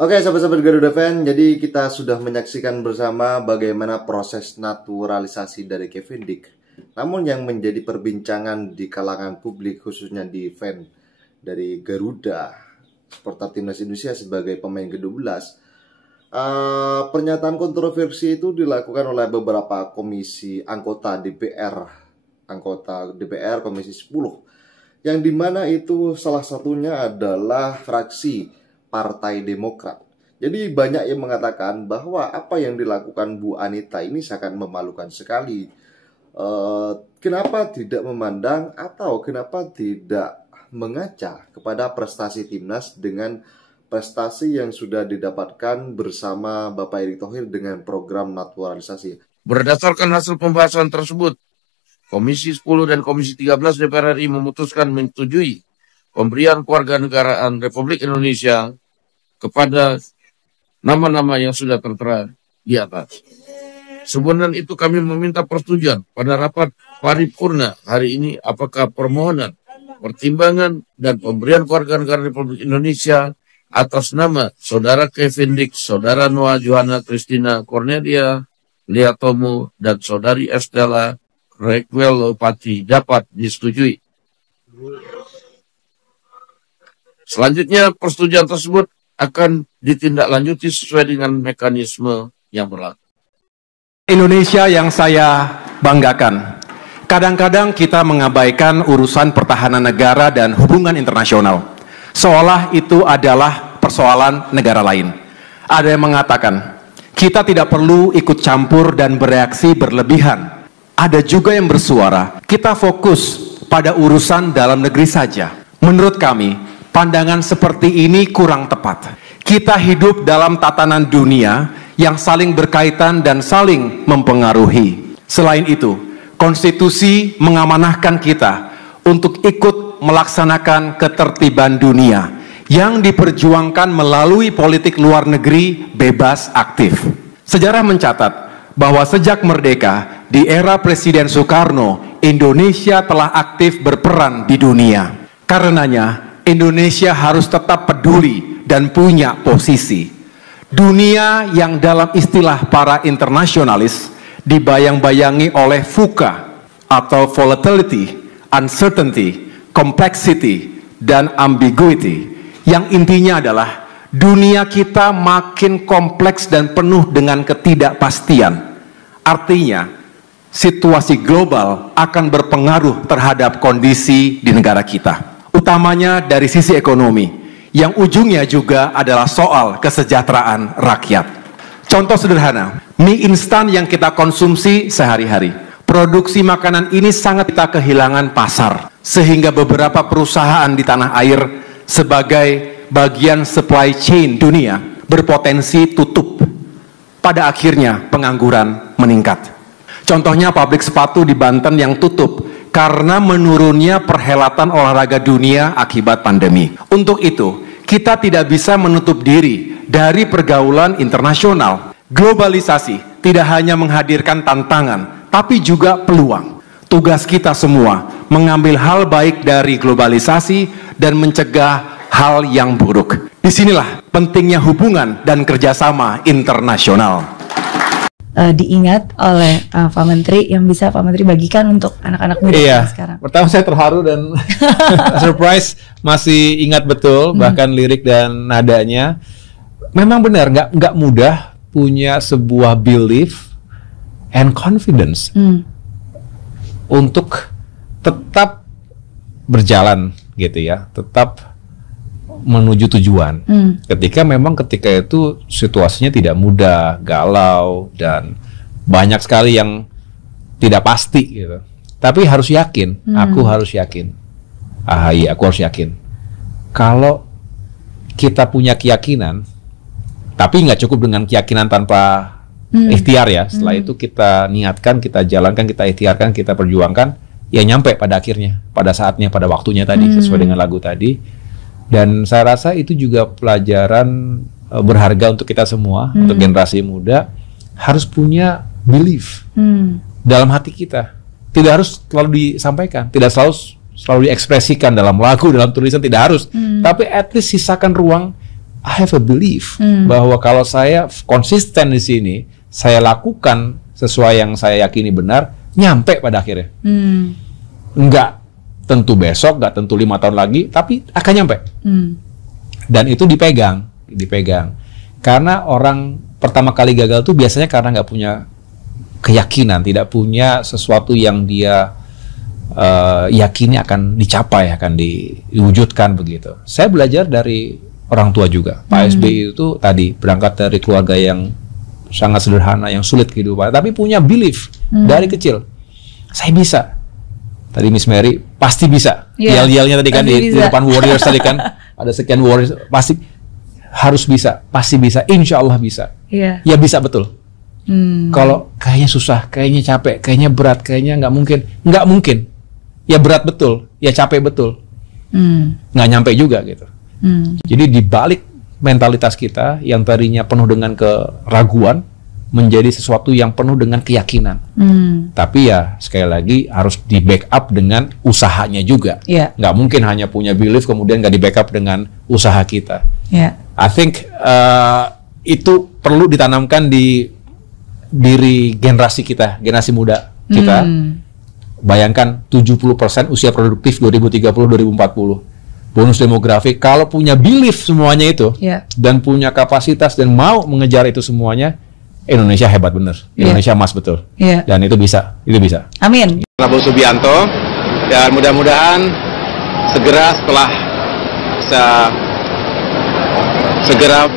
Oke, sahabat-sahabat Garuda Fan, jadi kita sudah menyaksikan bersama bagaimana proses naturalisasi dari Kevin Dick. Namun yang menjadi perbincangan di kalangan publik, khususnya di fan dari Garuda, supporter timnas Indonesia sebagai pemain ke-12, pernyataan kontroversi itu dilakukan oleh beberapa komisi anggota DPR Komisi 10, yang dimana itu salah satunya adalah fraksi Partai Demokrat. Jadi banyak yang mengatakan bahwa apa yang dilakukan Bu Anita ini sangat memalukan sekali. Kenapa tidak memandang atau kenapa tidak mengaca kepada prestasi timnas dengan prestasi yang sudah didapatkan bersama Bapak Erick Thohir dengan program naturalisasi. Berdasarkan hasil pembahasan tersebut, Komisi 10 dan Komisi 13 DPR RI memutuskan menyetujui pemberian kewarganegaraan Republik Indonesia kepada nama-nama yang sudah tertera di atas. Sebelum itu kami meminta persetujuan pada rapat paripurna hari ini apakah permohonan, pertimbangan, dan pemberian kewarganegaraan Republik Indonesia atas nama Saudara Kevin Dick, Saudara Noah Johanna Christina Cornelia Lia Tomo, dan Saudari Estella Requel Pati dapat disetujui. Selanjutnya, persetujuan tersebut akan ditindaklanjuti sesuai dengan mekanisme yang berlaku. Indonesia yang saya banggakan. Kadang-kadang kita mengabaikan urusan pertahanan negara dan hubungan internasional, seolah itu adalah persoalan negara lain. Ada yang mengatakan, kita tidak perlu ikut campur dan bereaksi berlebihan. Ada juga yang bersuara, kita fokus pada urusan dalam negeri saja. Menurut kami, pandangan seperti ini kurang tepat. Kita hidup dalam tatanan dunia yang saling berkaitan dan saling mempengaruhi. Selain itu, konstitusi mengamanahkan kita untuk ikut melaksanakan ketertiban dunia yang diperjuangkan melalui politik luar negeri bebas aktif. Sejarah mencatat bahwa sejak merdeka di era Presiden Soekarno, Indonesia telah aktif berperan di dunia. Karenanya, Indonesia harus tetap peduli dan punya posisi. Dunia yang dalam istilah para internasionalis dibayang-bayangi oleh VUCA atau volatility, uncertainty, complexity, dan ambiguity, yang intinya adalah dunia kita makin kompleks dan penuh dengan ketidakpastian. Artinya, situasi global akan berpengaruh terhadap kondisi di negara kita, utamanya dari sisi ekonomi, yang ujungnya juga adalah soal kesejahteraan rakyat. Contoh sederhana, mie instan yang kita konsumsi sehari-hari. Produksi makanan ini sangat kita kehilangan pasar, sehingga beberapa perusahaan di tanah air sebagai bagian supply chain dunia berpotensi tutup. Pada akhirnya pengangguran meningkat. Contohnya pabrik sepatu di Banten yang tutup karena menurunnya perhelatan olahraga dunia akibat pandemi. Untuk itu, kita tidak bisa menutup diri dari pergaulan internasional. Globalisasi tidak hanya menghadirkan tantangan, tapi juga peluang. Tugas kita semua mengambil hal baik dari globalisasi dan mencegah hal yang buruk. Disinilah pentingnya hubungan dan kerjasama internasional. Diingat oleh Pak Menteri yang bisa Pak Menteri bagikan untuk anak-anak muda sekarang. Pertama saya terharu dan surprise, masih ingat betul bahkan lirik dan nadanya. Memang benar nggak mudah punya sebuah belief and confidence untuk tetap berjalan gitu ya, tetap menuju tujuan. Ketika itu situasinya tidak mudah, galau, dan banyak sekali yang tidak pasti gitu. Tapi harus yakin, aku harus yakin. Aku harus yakin. Kalau kita punya keyakinan, tapi nggak cukup dengan keyakinan tanpa ikhtiar ya. Setelah itu kita niatkan, kita jalankan, kita ikhtiarkan, kita perjuangkan, ya nyampe pada akhirnya, pada saatnya, pada waktunya tadi, sesuai dengan lagu tadi. Dan saya rasa itu juga pelajaran berharga untuk kita semua, untuk generasi muda, harus punya belief dalam hati kita. Tidak harus selalu disampaikan, tidak selalu diekspresikan dalam lagu, dalam tulisan, tidak harus. Tapi at least sisakan ruang I have a belief bahwa kalau saya konsisten di sini, saya lakukan sesuai yang saya yakini benar, nyampe pada akhirnya. Enggak tentu besok, enggak tentu 5 tahun lagi, tapi akan nyampe. Dan itu dipegang. Karena orang pertama kali gagal tuh biasanya karena nggak punya keyakinan, tidak punya sesuatu yang dia yakini akan dicapai, akan diwujudkan begitu. Saya belajar dari orang tua juga. Pak SBY itu tadi berangkat dari keluarga yang sangat sederhana, yang sulit kehidupan, tapi punya belief dari kecil. Saya bisa. Tadi Miss Mary pasti bisa. Yel-yelnya tadi kan di depan Warriors tadi kan ada sekian Warriors, pasti harus bisa, pasti bisa, insya Allah bisa. Ya bisa betul. Kalau kayaknya susah, kayaknya capek, kayaknya berat, kayaknya nggak mungkin. Ya berat betul, ya capek betul, nggak nyampe juga gitu. Jadi dibalik mentalitas kita yang tadinya penuh dengan keraguan menjadi sesuatu yang penuh dengan keyakinan. Tapi ya sekali lagi harus di backup dengan usahanya juga. Nggak mungkin hanya punya belief kemudian nggak di backup dengan usaha kita. I think itu perlu ditanamkan di diri generasi kita, generasi muda kita. Bayangkan 70% usia produktif 2030-2040. Bonus demografi, kalau punya belief semuanya itu dan punya kapasitas dan mau mengejar itu semuanya, Indonesia hebat bener. Indonesia emas betul. Dan itu bisa. Amin. Prabowo Subianto, dan mudah-mudahan segera setelah bisa segera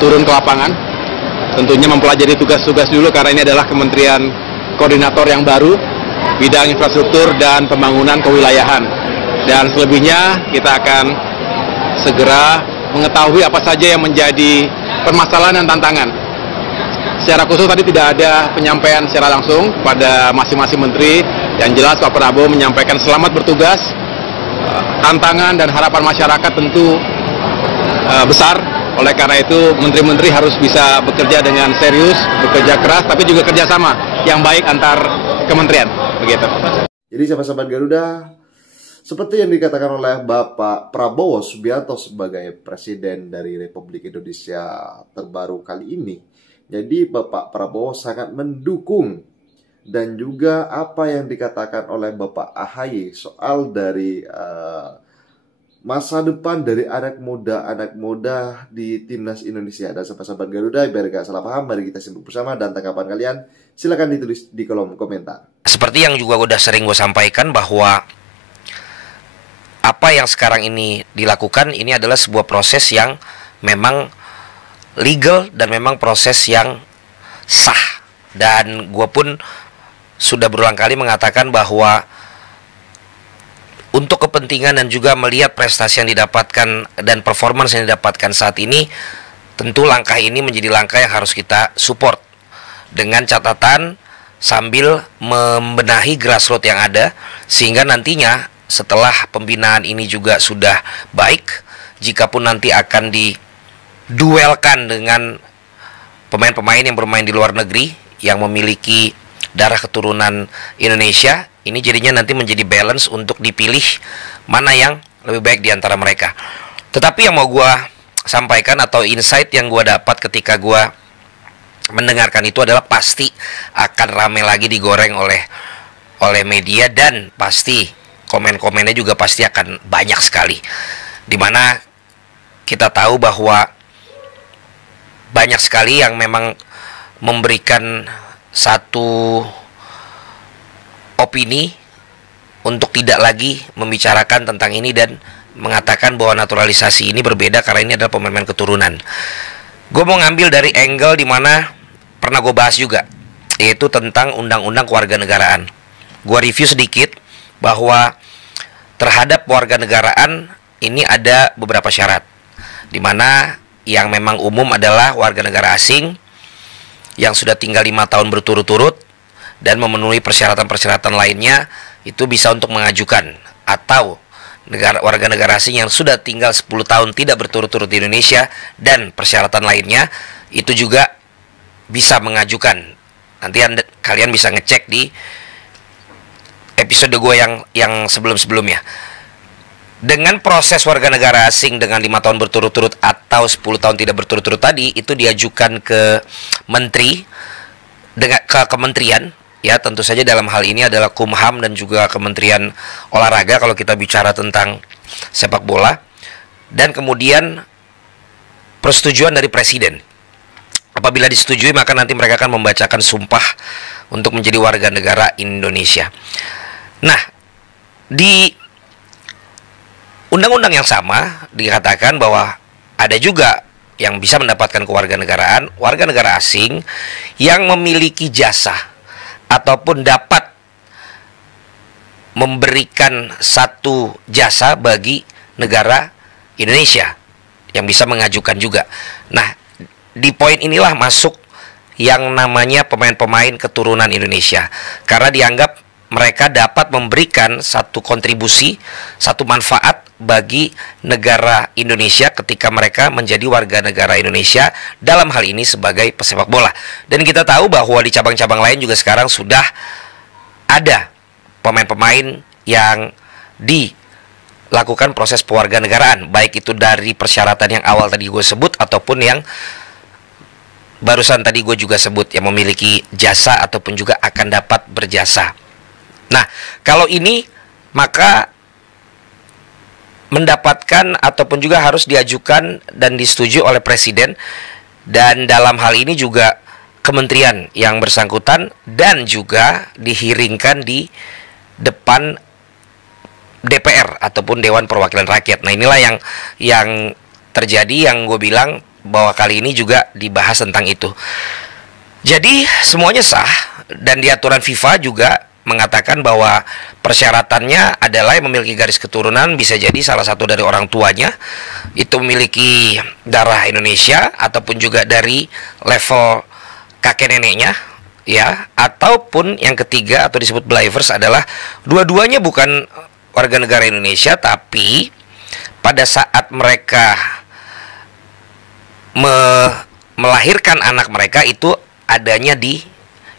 turun ke lapangan, tentunya mempelajari tugas-tugas dulu karena ini adalah kementerian koordinator yang baru bidang infrastruktur dan pembangunan kewilayahan, dan selebihnya kita akan segera mengetahui apa saja yang menjadi permasalahan dan tantangan. Secara khusus tadi tidak ada penyampaian secara langsung pada masing-masing menteri. Yang jelas Pak Prabowo menyampaikan selamat bertugas. Tantangan dan harapan masyarakat tentu besar. Oleh karena itu menteri-menteri harus bisa bekerja dengan serius, bekerja keras, tapi juga kerjasama yang baik antar kementerian. Begitu. Jadi sahabat Garuda, seperti yang dikatakan oleh Bapak Prabowo Subianto sebagai Presiden dari Republik Indonesia terbaru kali ini, jadi Bapak Prabowo sangat mendukung dan juga apa yang dikatakan oleh Bapak AHY soal dari masa depan dari anak muda di timnas Indonesia. Dan sahabat Garuda, biar gak salah paham, mari kita simak bersama, dan tanggapan kalian silakan ditulis di kolom komentar. Seperti yang juga udah sering gue sampaikan bahwa apa yang sekarang ini dilakukan ini adalah sebuah proses yang memang legal dan memang proses yang sah. Dan gue pun sudah berulang kali mengatakan bahwa untuk kepentingan dan juga melihat prestasi yang didapatkan dan performance yang didapatkan saat ini, tentu langkah ini menjadi langkah yang harus kita support dengan catatan sambil membenahi grassroots yang ada, sehingga nantinya setelah pembinaan ini juga sudah baik, jikapun nanti akan diduelkan dengan pemain-pemain yang bermain di luar negeri yang memiliki darah keturunan Indonesia, ini jadinya nanti menjadi balance untuk dipilih mana yang lebih baik di antara mereka. Tetapi yang mau gue sampaikan atau insight yang gue dapat ketika gue mendengarkan itu adalah pasti akan rame lagi digoreng oleh media, dan pasti komen-komennya juga pasti akan banyak sekali. Dimana kita tahu bahwa banyak sekali yang memang memberikan satu opini untuk tidak lagi membicarakan tentang ini dan mengatakan bahwa naturalisasi ini berbeda karena ini adalah pemain keturunan. Gue mau ngambil dari angle dimana pernah gue bahas juga, yaitu tentang undang-undang kewarganegaraan. Gue review sedikit bahwa terhadap kewarganegaraan ini ada beberapa syarat, dimana yang memang umum adalah warga negara asing yang sudah tinggal 5 tahun berturut-turut dan memenuhi persyaratan-persyaratan lainnya, itu bisa untuk mengajukan. Atau warga negara asing yang sudah tinggal 10 tahun tidak berturut-turut di Indonesia dan persyaratan lainnya, itu juga bisa mengajukan. Nanti kalian bisa ngecek di episode gue yang sebelum-sebelumnya. dengan proses warga negara asing dengan 5 tahun berturut-turut atau 10 tahun tidak berturut-turut tadi, itu diajukan ke menteri, dengan ke kementerian, ya tentu saja dalam hal ini adalah Kumham dan juga Kementerian Olahraga kalau kita bicara tentang sepak bola, dan kemudian persetujuan dari presiden. Apabila disetujui, maka nanti mereka akan membacakan sumpah untuk menjadi warga negara Indonesia. Nah, di undang-undang yang sama dikatakan bahwa ada juga yang bisa mendapatkan kewarganegaraan warga negara asing yang memiliki jasa ataupun dapat memberikan satu jasa bagi negara Indonesia yang bisa mengajukan juga. Nah, di poin inilah masuk yang namanya pemain-pemain keturunan Indonesia, karena dianggap mereka dapat memberikan satu kontribusi, satu manfaat bagi negara Indonesia ketika mereka menjadi warga negara Indonesia, dalam hal ini sebagai pesepak bola. Dan kita tahu bahwa di cabang-cabang lain juga sekarang sudah ada pemain-pemain yang dilakukan proses pewarganegaraan, baik itu dari persyaratan yang awal tadi gue sebut ataupun yang barusan tadi gue juga sebut, yang memiliki jasa ataupun juga akan dapat berjasa. Nah, kalau ini maka mendapatkan ataupun juga harus diajukan dan disetujui oleh presiden, dan dalam hal ini juga kementerian yang bersangkutan, dan juga dihiringkan di depan DPR ataupun Dewan Perwakilan Rakyat. Nah, inilah yang terjadi, yang gue bilang bahwa kali ini juga dibahas tentang itu. Jadi semuanya sah, dan di aturan FIFA juga mengatakan bahwa persyaratannya adalah yang memiliki garis keturunan, bisa jadi salah satu dari orang tuanya itu memiliki darah Indonesia ataupun juga dari level kakek neneknya, ya, ataupun yang ketiga atau disebut believers adalah dua-duanya bukan warga negara Indonesia, tapi pada saat mereka melahirkan anak mereka itu adanya di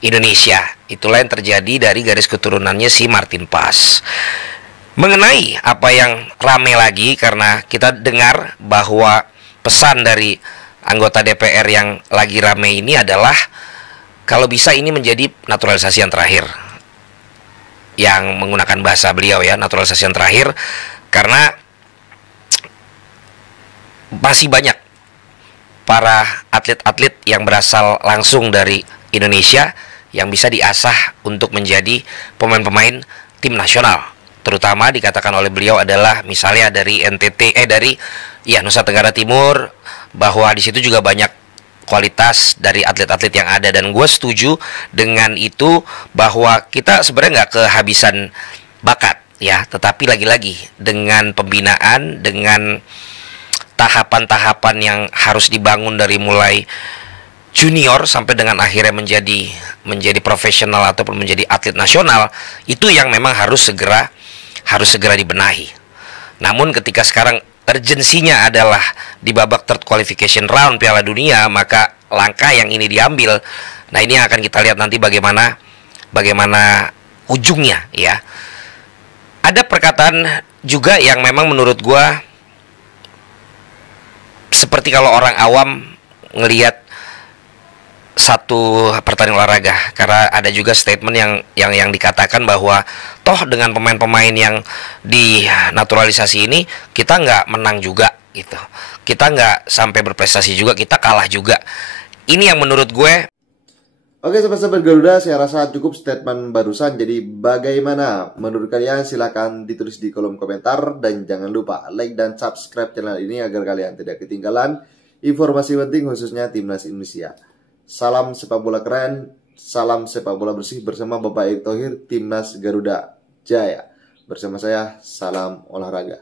Indonesia. Itulah yang terjadi dari garis keturunannya si Martin Paes. Mengenai apa yang rame lagi, karena kita dengar bahwa pesan dari anggota DPR yang lagi rame ini adalah kalau bisa ini menjadi naturalisasi yang terakhir, yang menggunakan bahasa beliau ya, naturalisasi yang terakhir, karena masih banyak para atlet-atlet yang berasal langsung dari Indonesia yang bisa diasah untuk menjadi pemain-pemain tim nasional. Terutama dikatakan oleh beliau adalah misalnya dari NTT, dari Nusa Tenggara Timur, bahwa di situ juga banyak kualitas dari atlet-atlet yang ada. Dan gue setuju dengan itu, bahwa kita sebenarnya nggak kehabisan bakat ya, tetapi lagi-lagi dengan pembinaan, dengan tahapan-tahapan yang harus dibangun dari mulai junior sampai dengan akhirnya menjadi profesional ataupun menjadi atlet nasional, itu yang memang harus segera dibenahi. Namun ketika sekarang urgensinya adalah di babak third qualification round Piala Dunia, maka langkah yang ini diambil. Nah, ini yang akan kita lihat nanti bagaimana ujungnya ya. Ada perkataan juga yang memang menurut gua seperti kalau orang awam ngelihat satu pertandingan olahraga, karena ada juga statement yang dikatakan bahwa toh dengan pemain-pemain yang dinaturalisasi ini kita nggak menang juga gitu, kita nggak sampai berprestasi juga, kita kalah juga. Ini yang menurut gue. Oke sahabat-sahabat Garuda, saya rasa cukup statement barusan. Jadi bagaimana menurut kalian? Silahkan ditulis di kolom komentar, dan jangan lupa like dan subscribe channel ini agar kalian tidak ketinggalan informasi penting khususnya Timnas Indonesia. Salam sepak bola keren, salam sepak bola bersih bersama Bapak Erick Thohir, Timnas Garuda Jaya. Bersama saya, salam olahraga.